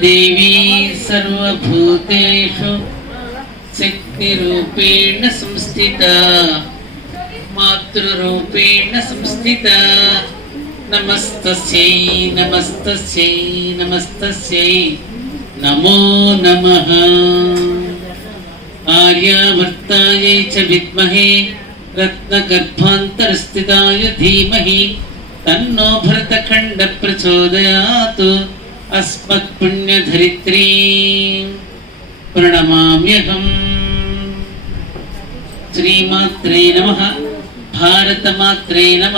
దేవీ సర్వభూతేషు శక్తిరూపేణ సంస్థిత మాతృరూపేణ సంస్థిత నమస్తస్యై నమస్తస్యై నమస్తస్యై నమో నమ ఆర్యావర్తాయై చ విద్మహే రత్నగర్భాంతరస్థితాయ ధీమహి తన్నో భరతఖండ ప్రచోదయాత్ అస్మత్ పుణ్యధరిత్రీ ప్రణమామ్యహం. శ్రీమాత్రే నమ భారతమాత్రే నమ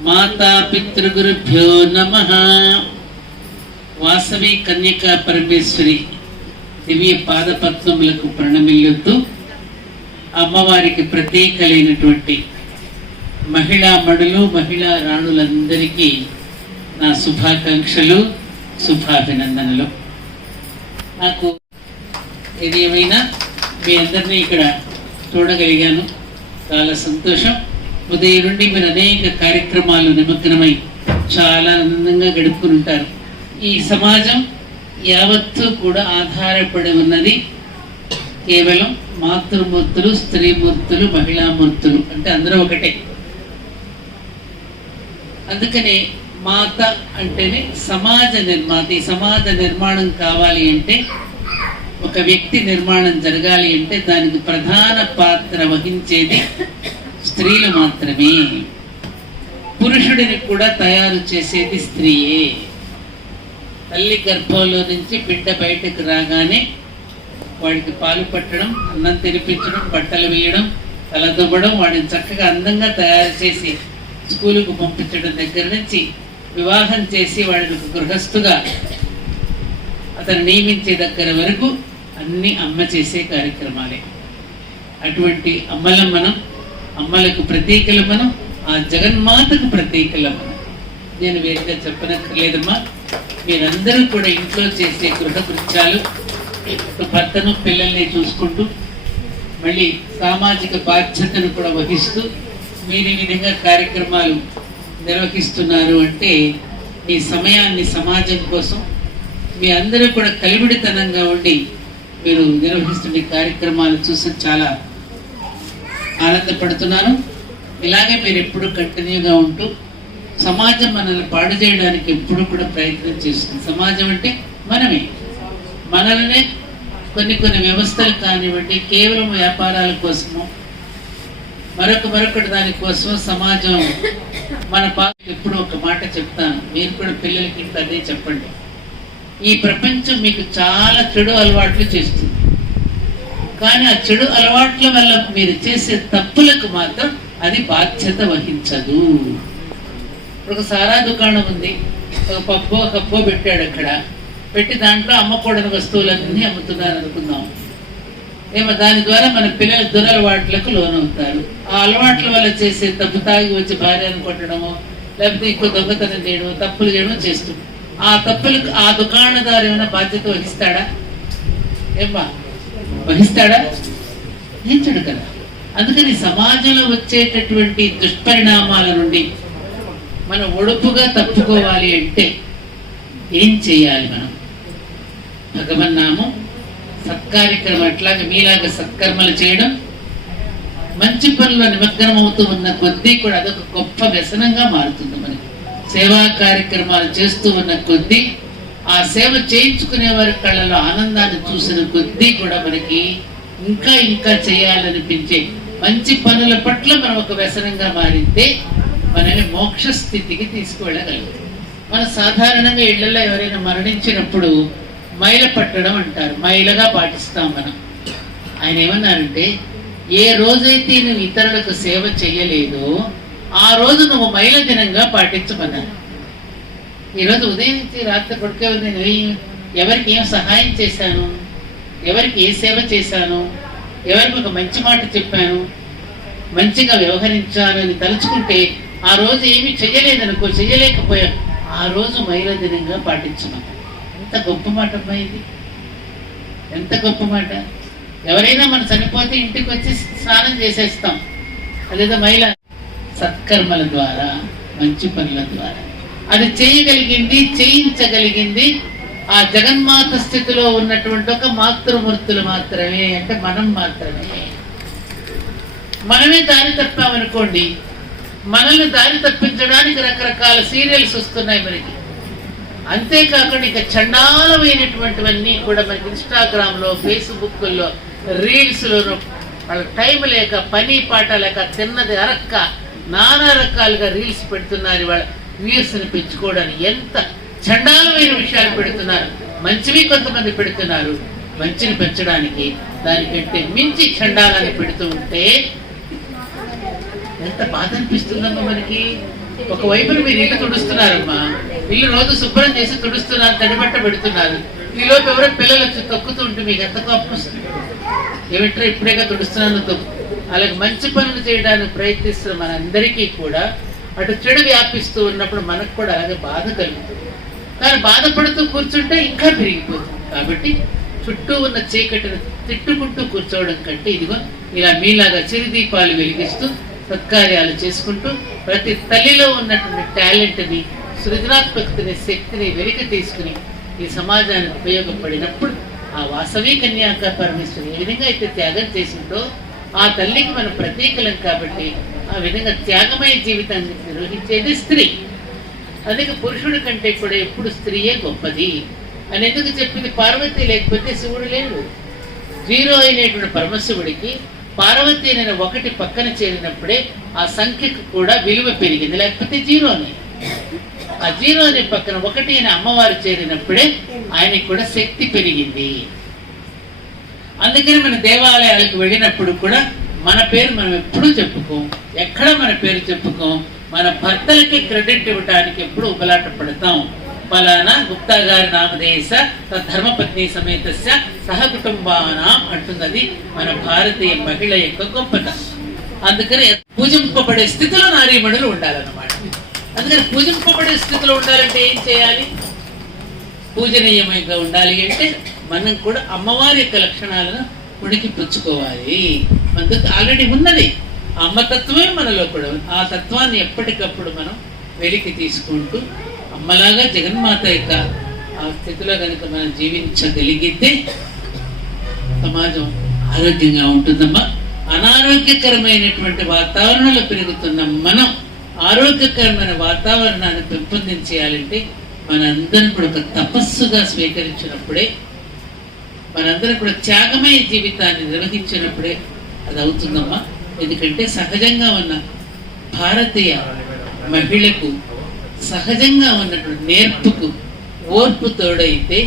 మాతాపితృగురుభ్యో నమ. వాసవి కన్యకా పరమేశ్వరి దివ్య పాదపద్మములకు ప్రణమిల్లుతూ అమ్మవారికి ప్రత్యేకలైనటువంటి మహిళా మడులు మహిళా రాణులందరికీ నా శుభాకాంక్షలు శుభాభినందనలు. నాకు ఏదేమైనా మీ అందరినీ ఇక్కడ చూడగలిగాను. చాలా సంతోషం. ఉదయం నుండి మీరు అనేక కార్యక్రమాలు నిమగ్నమై చాలా ఆనందంగా గడుపుకుని ఉంటారు. ఈ సమాజం యావత్తు కూడా ఆధారపడి ఉన్నది కేవలం మాతృమూర్తులు స్త్రీమూర్తులు మహిళామూర్తులు. అంటే అందరూ ఒకటే. అందుకనే మాత అంటేనే సమాజ నిర్మాత ఈ సమాజ నిర్మాణం కావాలి అంటే ఒక వ్యక్తి నిర్మాణం జరగాలి అంటే దానికి ప్రధాన పాత్ర వహించేది స్త్రీలు మాత్రమే. పురుషుడిని కూడా తయారు చేసేది స్త్రీయే. తల్లి గర్భంలో నుంచి బిడ్డ బయటకు రాగానే వాడికి పాలు పట్టడం అన్నం తినిపించడం బట్టలు వేయడం తలదొబ్బడం వాడిని చక్కగా అందంగా తయారు చేసి స్కూలుకు పంపించడం దగ్గర నుంచి వివాహం చేసి వాళ్ళకు గృహస్థుగా అతను నియమించే దగ్గర వరకు అన్ని అమ్మ చేసే కార్యక్రమాలే. అటువంటి అమ్మల మనం అమ్మలకు ప్రతీకలు మనం ఆ జగన్మాతకు ప్రతీకలు మనం. నేను వేరుగా చెప్పనక్కర్లేదమ్మా. మీరందరూ కూడా ఇంట్లో చేసే గృహ కృత్యాలు భర్తను పిల్లల్ని చూసుకుంటూ మళ్ళీ సామాజిక బాధ్యతను కూడా వహిస్తూ మీరు ఈ విధంగా కార్యక్రమాలు నిర్వహిస్తున్నారు అంటే మీ సమయాన్ని సమాజం కోసం మీ అందరూ కూడా కలివిడితనంగా ఉండి మీరు నిర్వహిస్తున్న కార్యక్రమాలు చూసి చాలా ఆనందపడుతున్నాను. ఇలాగే మీరు ఎప్పుడూ కంటిన్యూగా ఉంటూ సమాజం మనల్ని పాడు చేయడానికి ఎప్పుడు కూడా ప్రయత్నం చేస్తుంది. సమాజం అంటే మనమే. మనల్నే కొన్ని కొన్ని వ్యవస్థలు కానివ్వండి కేవలం వ్యాపారాల కోసము మరొక మరొకటి దానికోసం సమాజం మన పాప ఎప్పుడు ఒక మాట చెప్తాను. మీరు కూడా పిల్లలకి అదే చెప్పండి. ఈ ప్రపంచం మీకు చాలా చెడు అలవాట్లు చేస్తుంది. కానీ ఆ చెడు అలవాట్ల వల్ల మీరు చేసే తప్పులకు మాత్రం అది బాధ్యత వహించదు. ఇప్పుడు ఒక సారా దుకాణం ఉంది. ఒక పప్పు కప్పో పెట్టాడు అక్కడ. పెట్టి దాంట్లో అమ్మకూడని వస్తువులన్నీ అమ్ముతున్నారు అనుకుందాం. ఏమో దాని ద్వారా మన పిల్లల దురలవాట్లకు లోనవుతారు. ఆ అలవాట్ల వల్ల చేసే తప్పు తాగి వచ్చి భార్యను కొట్టడము లేకపోతే ఇంకో దొంగతనం చేయడము తప్పులు చేయడం చేస్తుంది ఆ తప్పులకు ఆ దుకాణదారు ఏమైనా బాధ్యత వహిస్తాడా? ఏమ్మా వహిస్తాడా? వహించడు కదా. అందుకని సమాజంలో వచ్చేటటువంటి దుష్పరిణామాల నుండి మనం ఒడుపుగా తప్పుకోవాలి అంటే ఏం చేయాలి మనం? భగవన్నామం సత్కార్యక్రమం అట్లాగే మీలాగా సత్కర్మలు చేయడం మంచి పనుల్లో నిమగ్నం అవుతూ ఉన్న కొద్దీ కూడా అదొక గొప్ప వ్యసనంగా మారుతుంది మనకి సేవా కార్యక్రమాలు చేస్తూ ఉన్న కొద్దీ ఆ సేవ చేయించుకునే వారి కళ్ళలో ఆనందాన్ని చూసిన కొద్దీ కూడా మనకి ఇంకా ఇంకా చేయాలనిపించే మంచి పనుల పట్ల మనం ఒక వ్యసనంగా మారితే మనని మోక్ష స్థితికి తీసుకువెళ్ళగలుగుతాం. మన సాధారణంగా ఇళ్ళలో ఎవరైనా మరణించినప్పుడు మైల పట్టడం అంటారు. మైలగా పాటిస్తాం మనం. ఆయన ఏమన్నారంటే ఏ రోజైతే నువ్వు ఇతరులకు సేవ చేయలేదో ఆ రోజు నువ్వు మైల దినంగా పాటించమన్నారు ఈరోజు ఉదయం నుంచి రాత్రి పడుకే నేను ఎవరికి ఏం సహాయం చేశాను? ఎవరికి ఏ సేవ చేశాను? ఎవరికి ఒక మంచి మాట చెప్పాను? మంచిగా వ్యవహరించాలని తలుచుకుంటే ఆ రోజు ఏమి చెయ్యలేదనుకో చెయ్యలేకపోయా ఆ రోజు మహిళా దినంగా పాటించమన్నారు ఎంత గొప్ప మాట అమ్మా ఇది? ఎంత గొప్ప మాట? ఎవరైనా మనం చనిపోతే ఇంటికి వచ్చి స్నానం చేసేస్తాం. అదేదో మహిళ సత్కర్మల ద్వారా మంచి పనుల ద్వారా. అది చేయగలిగింది చేయించగలిగింది. ఆ జగన్మాత స్థితిలో ఉన్నటువంటి ఒక మాతృమూర్తులు మాత్రమే అంటే మనం మాత్రమే. మనమే దారి తప్పామనుకోండి మనల్ని దారి తప్పించడానికి రకరకాల సీరియల్స్ వస్తున్నాయి మనకి. అంతేకాకుండా ఇక చండాలమైనటువంటివన్నీ కూడా మనకి ఇన్స్టాగ్రామ్లో ఫేస్బుక్లో రీల్స్లోను వాళ్ళ టైం లేక పని పాట లేక తిన్నది అరక్క నానా రకాలుగా రీల్స్ పెడుతున్నారు వాళ్ళ వ్యూస్ని పెంచుకోవడానికి. ఎంత చండాలమైన విషయాలు పెడుతున్నారు. మంచివి కొంతమంది పెడుతున్నారు. మంచిని పెంచడానికి దానికంటే మించి చండాలని పెడుతూ ఉంటే ఎంత బాధ అనిపిస్తుందమ్మా మనకి. ఒకవైపున మీరు ఇల్లు తుడుస్తున్నారమ్మా. ఇల్లు రోజు శుభ్రం చేసి తుడుస్తున్నారు తడిబట్ట పెడుతున్నారు. ఈలోపు ఎవరో పిల్లలు వచ్చి తొక్కుతుంటే మీకు ఎంత కోపం వస్తుంది? ఏమిట్రా ఇప్పుడేగా తుడుస్తున్నాను తొక్కు అలాగే మంచి పనులు చేయడానికి ప్రయత్నిస్తున్న మనందరికీ కూడా అటు చెడు వ్యాపిస్తూ ఉన్నప్పుడు మనకు కూడా అలాగే బాధ కలుగుతుంది. కానీ బాధపడుతూ కూర్చుంటే ఇంకా పెరిగిపోతుంది. కాబట్టి చుట్టూ ఉన్న చీకటిని తిట్టుకుంటూ కూర్చోవడం కంటే ఇదిగో ఇలా మీలాగా చిరుదీపాలు వెలిగిస్తూ సత్కార్యాలు చేసుకుంటూ ప్రతి తల్లిలో ఉన్నటువంటి టాలెంట్ని సృజనాత్మకతని శక్తిని వెలికి తీసుకుని ఈ సమాజానికి ఉపయోగపడినప్పుడు ఆ వాసవి కన్యాక పరమేశ్వరి ఏ విధంగా అయితే త్యాగం చేసిందో ఆ తల్లికి మనం ప్రతీకలం కాబట్టి ఆ విధంగా త్యాగమయ జీవితాన్ని నిర్వహించేది స్త్రీ. అందుకే పురుషుడి కంటే కూడా ఎప్పుడు స్త్రీయే గొప్పది అని ఎందుకు చెప్పింది పార్వతి? లేకపోతే శివుడు లేడు. జీరో అయినటువంటి పరమశివుడికి పార్వతి అనే ఒకటి పక్కన చేరినప్పుడే ఆ సంఖ్యకు కూడా విలువ పెరిగింది లేకపోతే జీరోనే. ఆ జీరో అనే పక్కన ఒకటి అనే అమ్మవారు చేరినప్పుడే ఆయనకి కూడా శక్తి పెరిగింది. అందుకని మన దేవాలయాలకు వెళ్ళినప్పుడు కూడా మన పేరు మనం ఎప్పుడూ చెప్పుకోం. ఎక్కడ మన పేరు చెప్పుకోం? మన భర్తలకి క్రెడిట్ ఇవ్వడానికి ఎప్పుడు ఉపలాట పడతాం. ఫలానా గుప్తా గారి నామదేశ ధర్మపత్ని సమేతస్య సహ కుటుంబానా అంటున్నది మన భారతీయ మహిళ యొక్క గొప్పతనం అందుకని పూజింపబడే స్థితిలో నారీమణులు ఉండాలన్నమాట. అందుకని పూజింపబడే స్థితిలో ఉండాలంటే ఏం చేయాలి? పూజనీయమైగా ఉండాలి అంటే మనం కూడా అమ్మవారి యొక్క లక్షణాలను ఉడికి పుచ్చుకోవాలి. మనకు ఆల్రెడీ ఉన్నది. అమ్మతత్వమే మనలో కూడా ఆ తత్వాన్ని ఎప్పటికప్పుడు మనం వెలికి తీసుకుంటూ అమ్మలాగా జగన్మాత యొక్క ఆ స్థితిలో కనుక మనం జీవించగలిగితే సమాజం ఆరోగ్యంగా ఉంటుందమ్మా. అనారోగ్యకరమైనటువంటి వాతావరణంలో పెరుగుతున్న మనం ఆరోగ్యకరమైన వాతావరణాన్ని పెంపొందించేయాలంటే మనందరం కూడా ఒక తపస్సుగా స్వీకరించినప్పుడే మనందరం కూడా త్యాగమయ జీవితాన్ని నిర్వహించినప్పుడే అది అవుతుందమ్మా ఎందుకంటే సహజంగా ఉన్న భారతీయ మహిళకు సహజంగా ఉన్నటువంటి నేర్పుకు ఓర్పు తోడైతే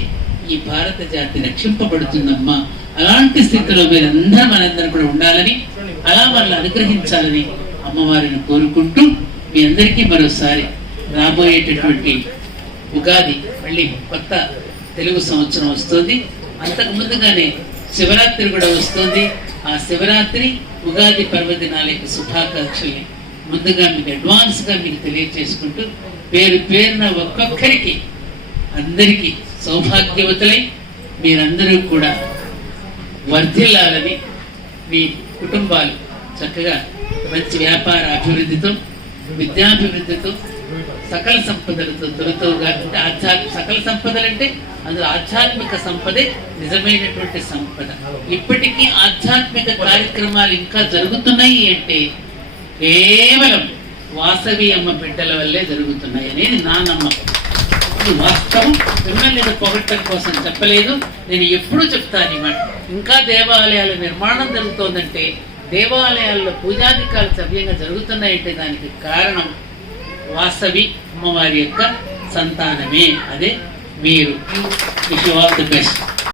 ఈ భారత జాతి రక్షింపబడుతుందమ్మా. అలాంటి స్థితిలో మీరందరూ మనందరం కూడా ఉండాలని అలా వాళ్ళు అనుగ్రహించాలని అమ్మవారిని కోరుకుంటూ మీ అందరికీ మరోసారి రాబోయేటటువంటి ఉగాది మళ్ళీ కొత్త తెలుగు సంవత్సరం వస్తుంది. అంతకు ముందుగానే శివరాత్రి కూడా వస్తుంది. ఆ శివరాత్రి ఉగాది పర్వదినాల యొక్క శుభాకాంక్షల్ని ముందుగా మీకు అడ్వాన్స్గా మీకు తెలియజేసుకుంటూ పేరు పేరున ఒక్కొక్కరికి అందరికీ సౌభాగ్యవతులై మీరందరూ కూడా వర్ధిల్లాలని మీ కుటుంబాలు చక్కగా మంచి వ్యాపార అభివృద్ధితో విద్యాభివృద్ధితో సకల సంపదలతో తొలతోగా అంటే ఆధ్యాత్మిక సకల సంపదలు అంటే అందులో ఆధ్యాత్మిక సంపదే నిజమైనటువంటి సంపద. ఇప్పటికీ ఆధ్యాత్మిక కార్యక్రమాలు ఇంకా జరుగుతున్నాయి అంటే కేవలం వాసవి అమ్మ బిడ్డల వల్లే జరుగుతున్నాయి అనేది నా నమ్మకం. ఇది వాస్తవం. మిమ్మల్ని ఏదో పొగట్టం కోసం చెప్పలేదు. నేను ఎప్పుడూ చెప్తాను ఈ మాట. ఇంకా దేవాలయాల నిర్మాణం జరుగుతోందంటే దేవాలయాల్లో పూజాధికాలు సవ్యంగా జరుగుతున్నాయంటే దానికి కారణం వాస్తవి అమ్మవారి యొక్క సంతానమే. అదే మీరు. Wish all the best